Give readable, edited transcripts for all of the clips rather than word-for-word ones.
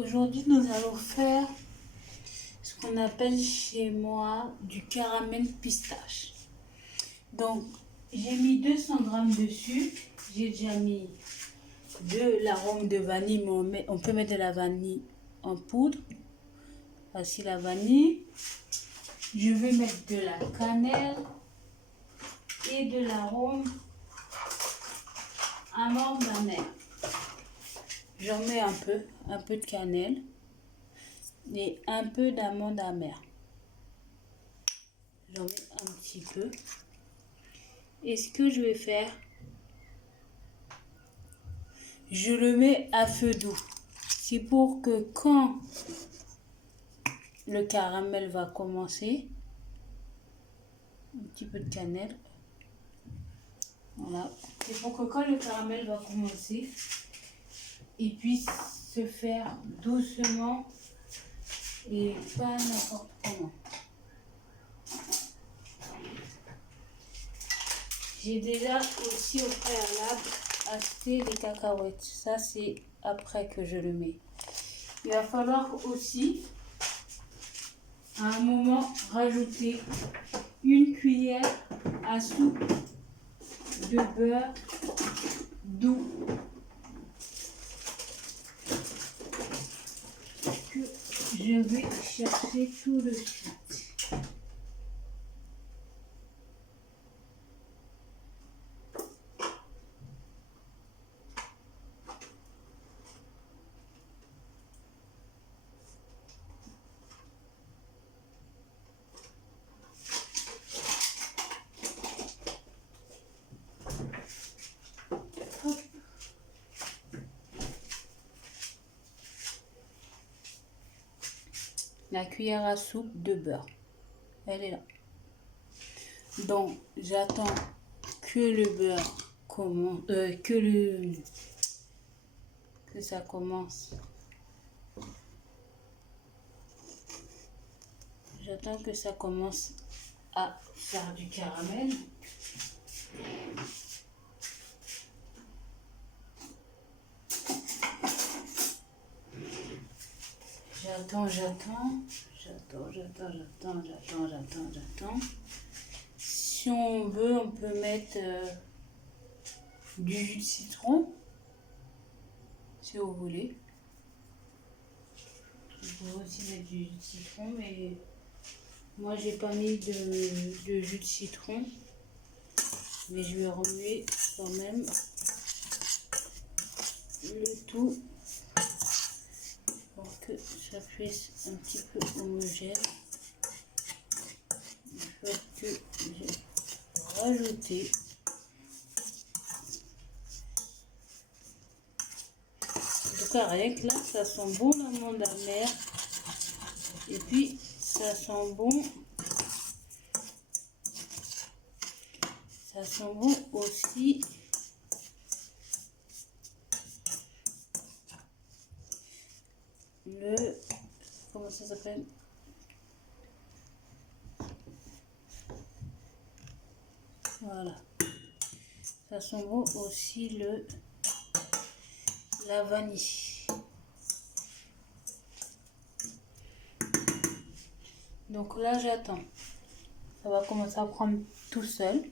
Aujourd'hui, nous allons faire ce qu'on appelle chez moi du caramel pistache. Donc, j'ai mis 200 grammes de sucre. J'ai déjà mis de l'arôme de vanille, mais on peut mettre de la vanille en poudre. Voici la vanille. Je vais mettre de la cannelle et de l'arôme amande amère. J'en mets un peu de cannelle et un peu d'amande amère. J'en mets un petit peu. Et ce que je vais faire, je le mets à feu doux. C'est pour que quand le caramel va commencer, un petit peu de cannelle. Voilà. C'est pour que quand le caramel va commencer, il puisse se faire doucement et pas n'importe comment. J'ai déjà aussi au préalable acheté les cacahuètes. Ça, c'est après que je le mets. Il va falloir aussi, à un moment, rajouter une cuillère à soupe de beurre doux que je vais chercher tout de suite. La cuillère à soupe de beurre, elle est là. Donc j'attends que le beurre commence, que ça commence. J'attends que ça commence à faire du caramel. J'attends. Si on veut, on peut mettre du jus de citron, si vous voulez. Vous pouvez aussi mettre du jus de citron, mais moi j'ai pas mis de jus de citron. Mais je vais remuer quand même le tout pour que ça puisse un petit peu homogène. Le fait que j'ai rajouté en tout cas rien que là ça sent bon l'amande amère et puis ça sent bon aussi le, comment ça s'appelle, voilà, ça sent bon aussi la vanille. Donc là j'attends, ça va commencer à prendre tout seul.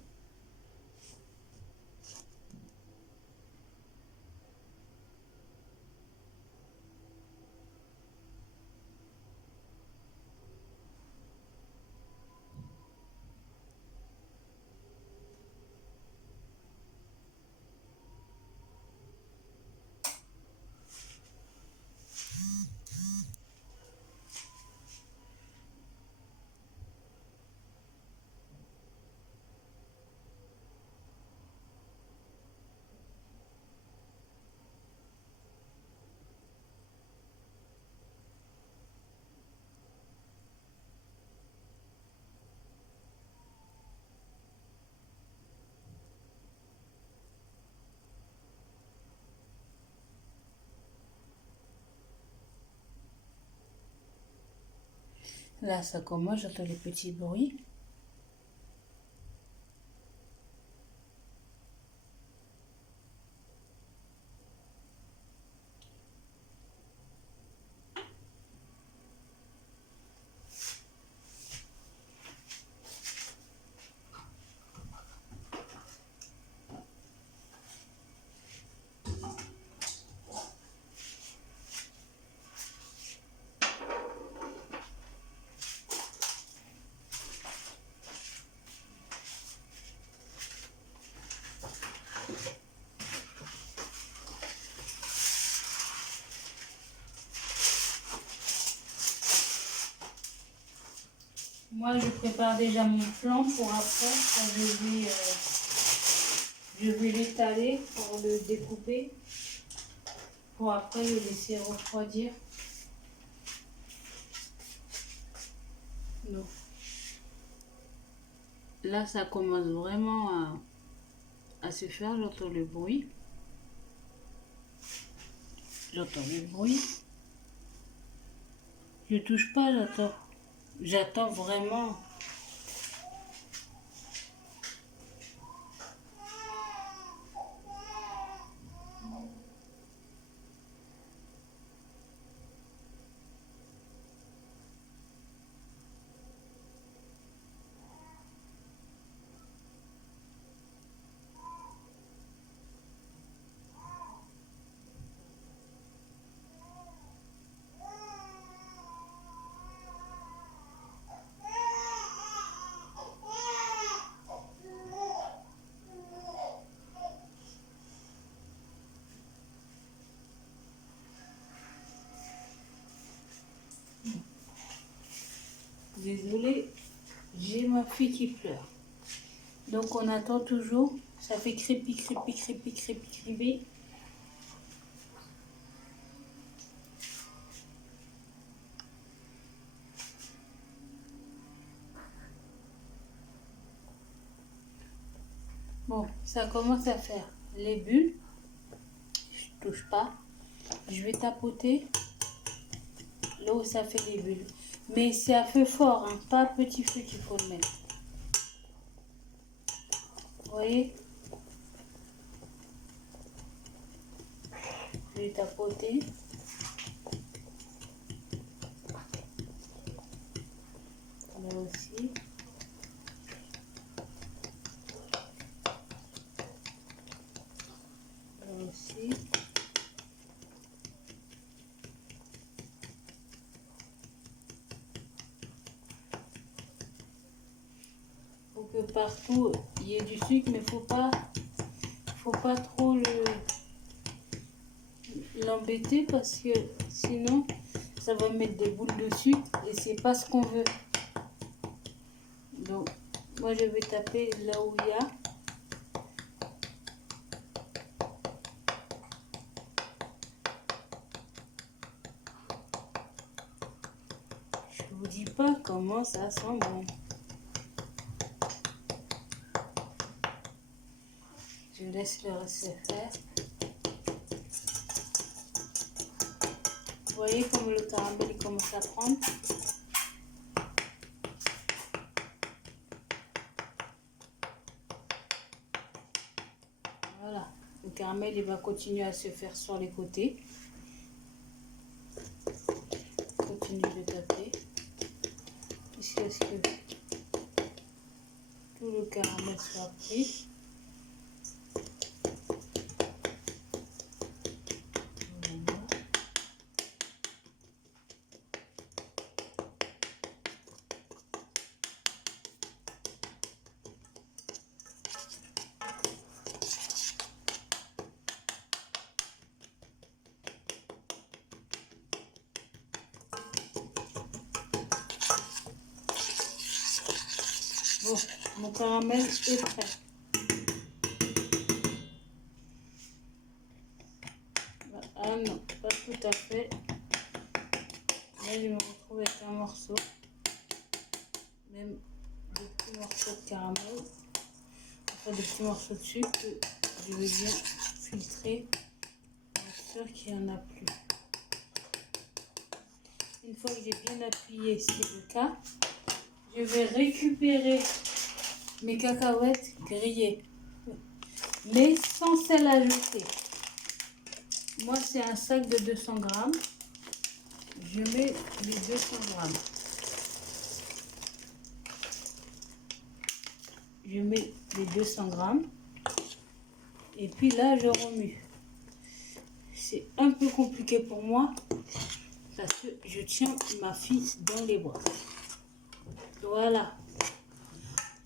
Là ça commence, j'entends les petits bruits. Moi, je prépare déjà mon flan pour après, quand je vais l'étaler pour le découper, pour après le laisser refroidir. Donc, là, ça commence vraiment à se faire. J'entends le bruit. J'entends le bruit. Je touche pas, j'attends. J'attends vraiment. Désolée, j'ai ma fille qui pleure. Donc on attend toujours. Ça fait crépi, crépi, crépi, crépi, crépi. Bon, ça commence à faire les bulles. Je touche pas. Je vais tapoter là où ça fait les bulles. Mais c'est à feu fort, hein, pas à petit feu qu'il faut le mettre. Vous voyez? Je vais tapoter. Là aussi. Là aussi. Faut que partout il y ait du sucre, mais faut pas trop l'embêter parce que sinon ça va mettre des boules de sucre et c'est pas ce qu'on veut. Donc moi je vais taper là où il y a. Je vous dis pas comment ça sent bon. Je laisse le reste faire. Vous voyez comme le caramel il commence à prendre. Voilà, le caramel il va continuer à se faire sur les côtés. Continue de taper jusqu'à ce que tout le caramel soit pris. Bon, mon caramel est prêt. Ah non, pas tout à fait. Là, je me retrouve avec un morceau. Même des petits morceaux de caramel. Enfin, des petits morceaux de sucre que je vais bien filtrer pour être sûr qu'il n'y en a plus. Une fois que j'ai bien appuyé, c'est le cas, je vais récupérer mes cacahuètes grillées, mais sans sel ajouté. Moi, c'est un sac de 200 grammes. Je mets les 200 grammes. Je mets les 200 grammes. Et puis là, je remue. C'est un peu compliqué pour moi parce que je tiens ma fille dans les bras. Voilà.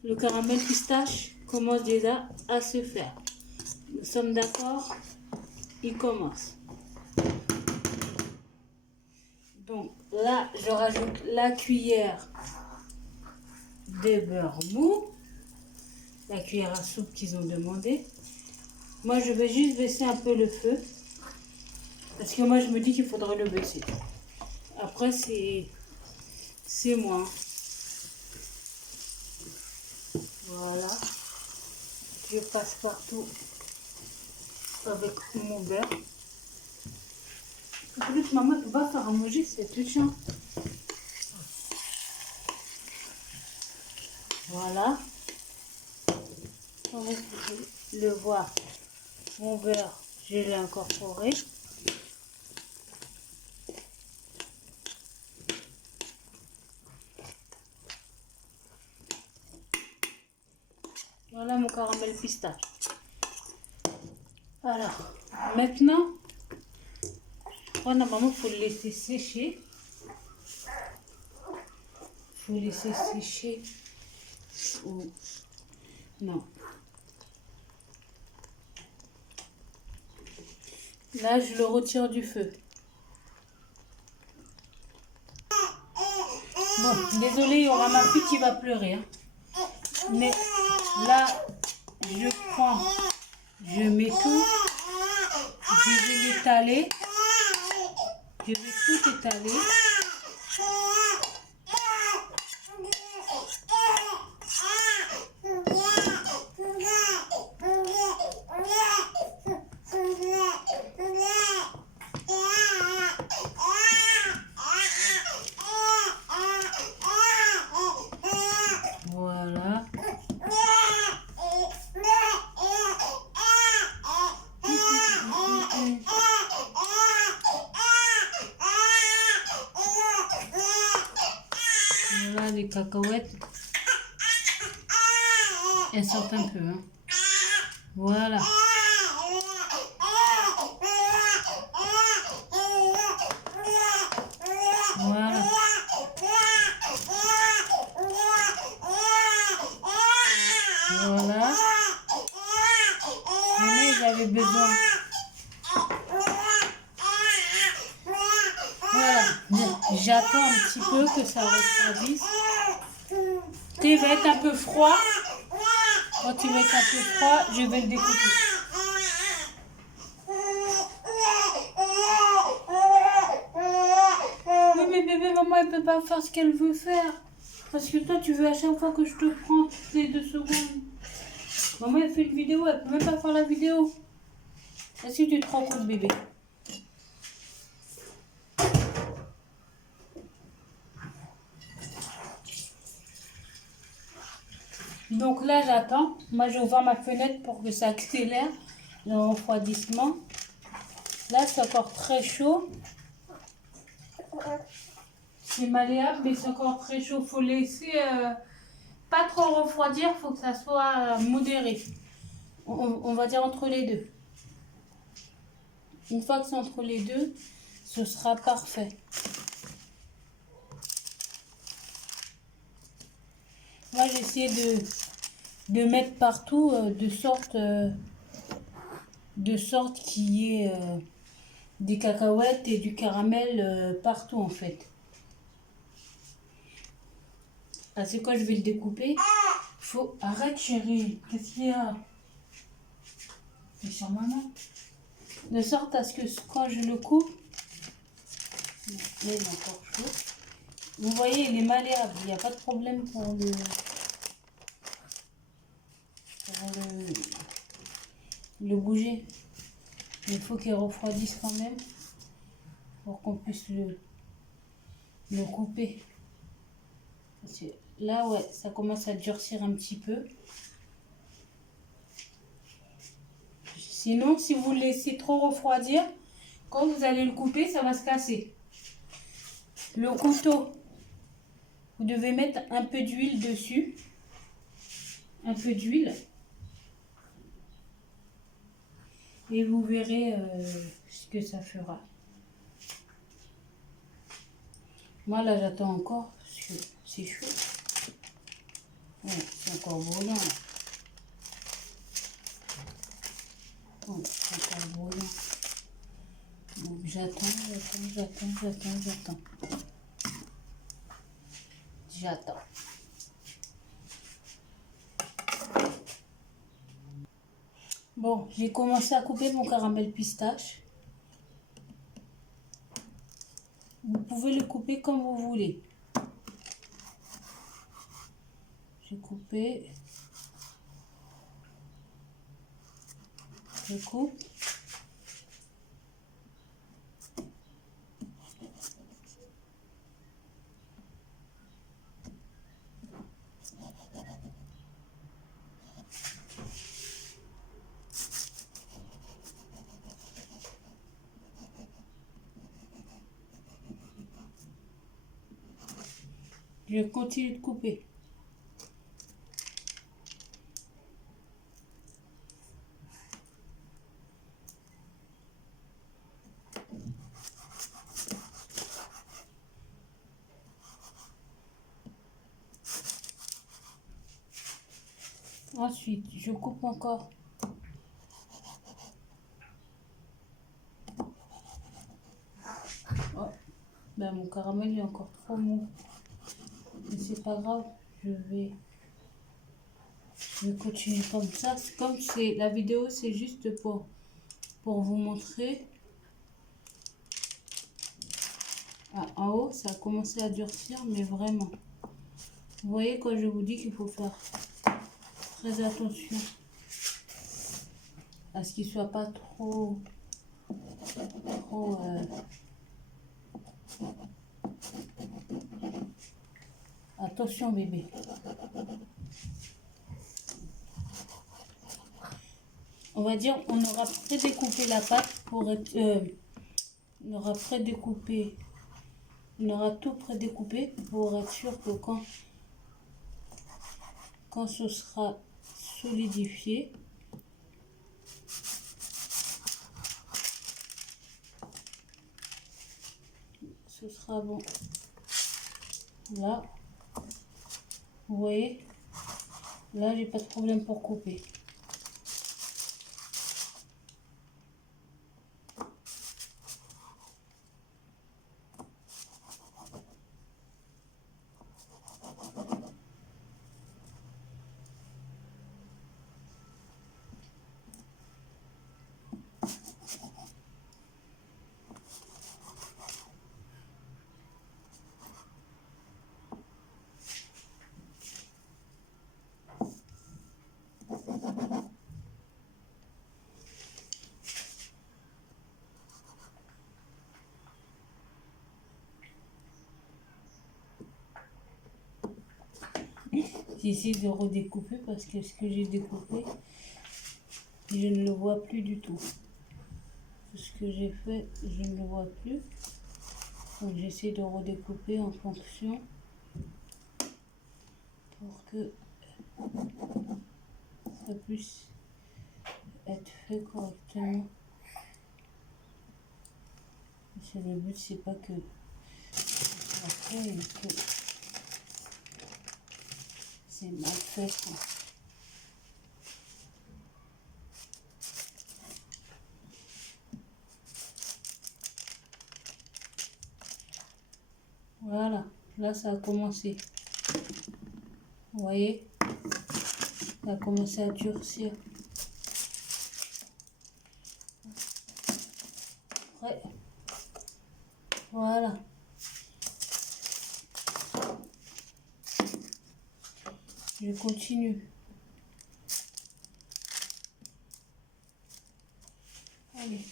Le caramel pistache commence déjà à se faire. Nous sommes d'accord? Il commence. Donc là, je rajoute la cuillère de beurre mou, la cuillère à soupe qu'ils ont demandé. Moi, je vais juste baisser un peu le feu. Parce que moi, je me dis qu'il faudrait le baisser. Après, c'est moi. Voilà. Je passe partout avec mon beurre. En plus, maman, tu vas faire à manger, c'est tout chiant. Voilà. Comme vous pouvez le voir, mon beurre, je l'ai incorporé. Voilà mon caramel pistache. Alors, maintenant, normalement, il faut le laisser sécher. Il faut laisser sécher. Ou... Non. Là, je le retire du feu. Bon, désolé, il y aura ma fille qui va pleurer. Hein. Mais là, je prends, je mets tout, je vais l'étaler, je vais tout étaler. Voilà. Voilà les cacahuètes. Elles sortent un peu. Hein. Voilà. Voilà. Voilà. Mais j'avais besoin. Voilà. J'attends un petit peu que ça refroidisse. Il va être un peu froid. Quand il va être un peu froid, je vais le découper. Oui, mais bébé, maman, elle peut pas faire ce qu'elle veut faire. Parce que toi, tu veux à chaque fois que je te prends toutes les 2 secondes. Maman, elle fait une vidéo, elle peut même pas faire la vidéo. Est-ce que tu te rends compte, bébé? Donc là, j'attends. Moi, j'ouvre ma fenêtre pour que ça accélère le refroidissement. Là, c'est encore très chaud. C'est malléable, mais c'est encore très chaud. Il faut laisser pas trop refroidir. Il faut que ça soit modéré. On va dire entre les deux. Une fois que c'est entre les deux, ce sera parfait. Moi, j'ai essayé de mettre partout de sorte qu'il y ait des cacahuètes et du caramel partout en fait. Ah, c'est quoi, je vais le découper. Faut... Arrête chérie, qu'est-ce qu'il y a? C'est sur maman. De sorte à ce que quand je le coupe, là il est encore chaud. Vous voyez, il est malléable, il n'y a pas de problème pour le bouger. Mais il faut qu'il refroidisse quand même pour qu'on puisse le couper. Parce que là, ouais, ça commence à durcir un petit peu. Sinon, si vous le laissez trop refroidir, quand vous allez le couper, ça va se casser. Le couteau, vous devez mettre un peu d'huile dessus. Un peu d'huile. Et vous verrez ce que ça fera. Moi, là, j'attends encore parce que c'est chaud. Ouais, c'est encore brûlant. Ouais, c'est encore brûlant. Donc, j'attends. J'attends. Bon, j'ai commencé à couper mon caramel pistache. Vous pouvez le couper comme vous voulez. J'ai coupé. Je coupe. Je continue de couper. Ensuite, je coupe encore. Oh, ben mon caramel est encore trop mou. Mais c'est pas grave, je vais continuer comme ça. Comme c'est la vidéo, c'est juste pour vous montrer. Ah, en haut, ça a commencé à durcir, mais vraiment. Vous voyez quand je vous dis qu'il faut faire très attention à ce qu'il soit pas trop attention bébé. On va dire, on aura prédécoupé la pâte pour être, on aura prédécoupé, on aura tout prédécoupé pour être sûr que quand ce sera solidifié, ce sera bon. Là, vous voyez, là j'ai pas de problème pour couper. J'essaie de redécouper parce que ce que j'ai découpé, je ne le vois plus du tout. Ce que j'ai fait, je ne le vois plus. Donc j'essaie de redécouper en fonction pour que ça puisse être fait correctement. Parce que le but, c'est pas que après que c'est mal fait, quoi. Voilà, là ça a commencé. Vous voyez, ça a commencé à durcir. Ouais. Voilà. Je continue. Allez.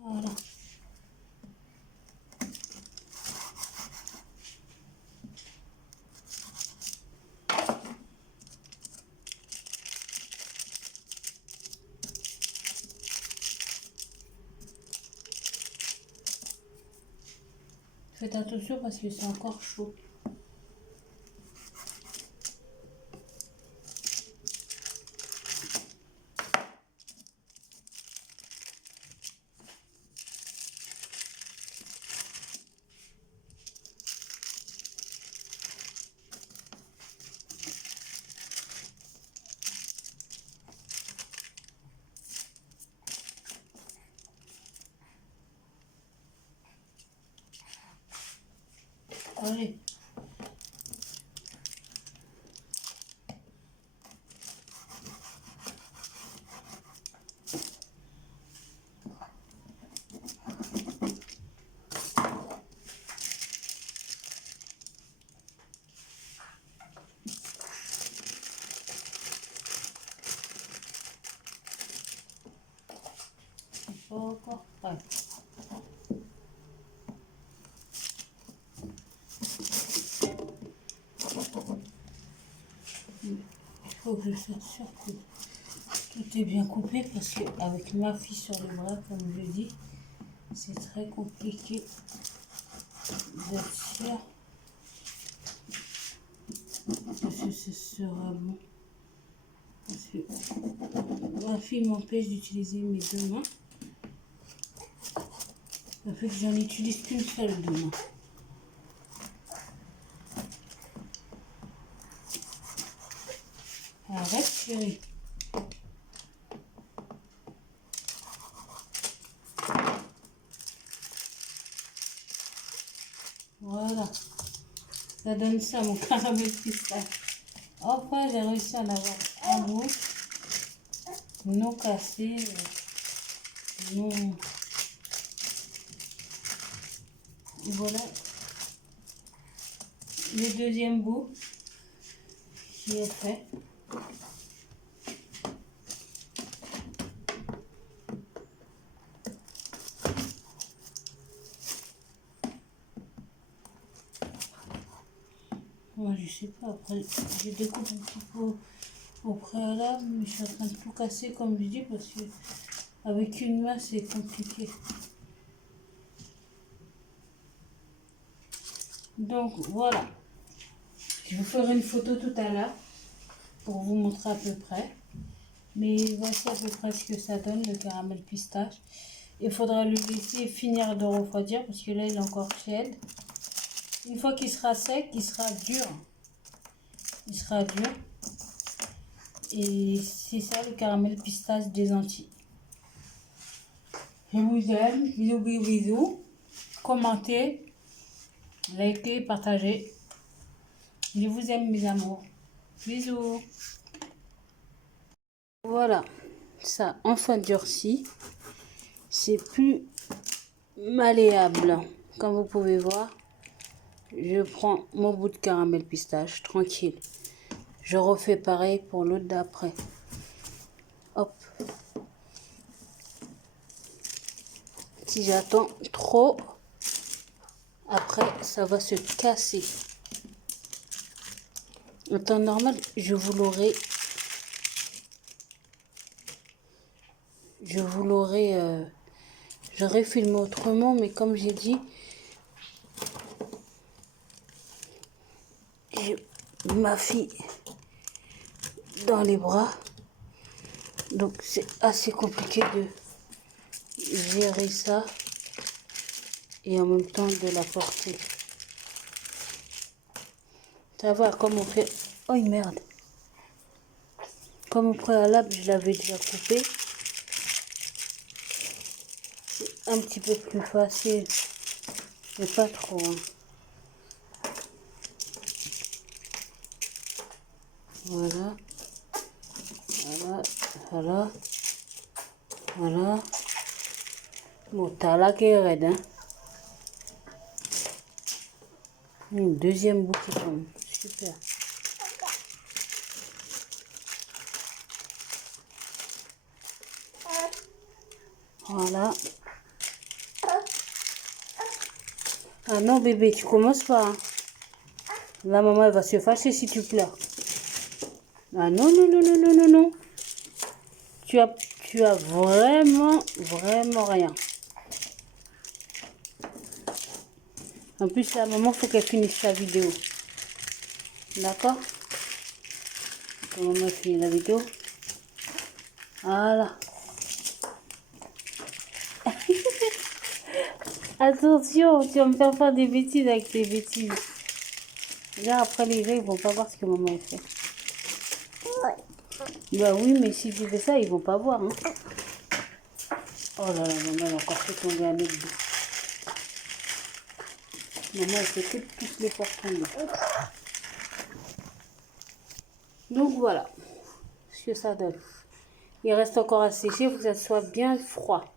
Voilà. Faites attention parce que c'est encore chaud. Allez. Encore prêt. Il faut que je sois sûre que tout est bien coupé parce qu'avec ma fille sur les bras, comme je dis, c'est très compliqué d'être sûr que ce sera bon. Parce que ma fille m'empêche d'utiliser mes deux mains. Ça fait que j'en utilise qu'une seule de main. Arrête, chérie. Voilà. Ça donne ça, mon caramel pistache. Enfin, j'ai réussi à en avoir un bout. Non cassé. Non. Et voilà. Le deuxième bout qui est fait. Moi, je sais pas. Après, je découpe un petit peu au préalable, mais je suis en train de tout casser, comme je dis, parce que avec une main, c'est compliqué. Donc, voilà. Je vous ferai une photo tout à l'heure pour vous montrer à peu près. Mais voici à peu près ce que ça donne, le caramel pistache. Il faudra le laisser finir de refroidir parce que là, il est encore tiède. Une fois qu'il sera sec, il sera dur. Il sera dur. Et c'est ça le caramel pistache des Antilles. Je vous aime. Bisous, bisous, bisous. Commentez, likez, partagez. Je vous aime, mes amours. Bisous. Voilà. Ça enfin durci. C'est plus malléable. Comme vous pouvez voir, je prends mon bout de caramel pistache, tranquille. Je refais pareil pour l'autre d'après. Hop. Si j'attends trop, après ça va se casser. En temps normal, j'aurais filmé autrement, mais comme j'ai dit, j'ai ma fille dans les bras, donc c'est assez compliqué de gérer ça et en même temps de la porter. Ça va, comme on fait... Oh merde! Comme au préalable, je l'avais déjà coupé. C'est un petit peu plus facile, mais pas trop. Hein. Voilà. Voilà. Voilà. Voilà. Bon, t'as là qui est raide, hein. Une deuxième bout qui tombe. Super. Voilà. Ah non, bébé, tu commences pas. Hein. La maman, elle va se fâcher si tu pleures. Ah non, non, non, non, non, non, non. Tu as vraiment, vraiment rien. En plus, la maman, faut qu'elle finisse sa vidéo. D'accord? La maman finit la vidéo. Voilà. Attention, tu vas me faire des bêtises avec tes bêtises. Là, après, les gens, ils vont pas voir ce que maman a fait. Bah oui, mais si tu fais ça, ils vont pas voir. Hein. Oh là là, maman a encore fait tomber un autre bout. Maman, elle fait que tous les faire tomber. Donc voilà ce que ça donne. Il reste encore à sécher, il faut que ça soit bien froid.